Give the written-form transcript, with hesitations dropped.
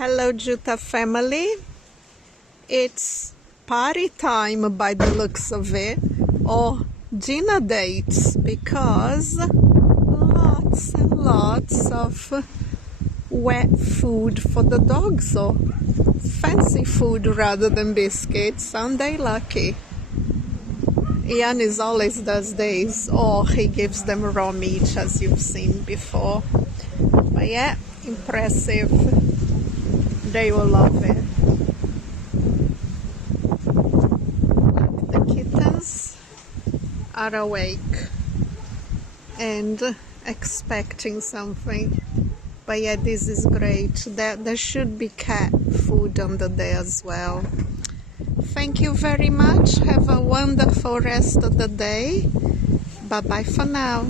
Hello Jutta family, it's party time by the looks of it, or dinner dates, because lots and lots of wet food for the dogs, or fancy food rather than biscuits. Aren't they lucky? IOANNHS always does this, or he gives them raw meat as you've seen before. But yeah, impressive. They will love it. The kittens are awake and expecting something. But yeah, this is great. There should be cat food under there as well. Thank you very much. Have a wonderful rest of the day. Bye bye for now.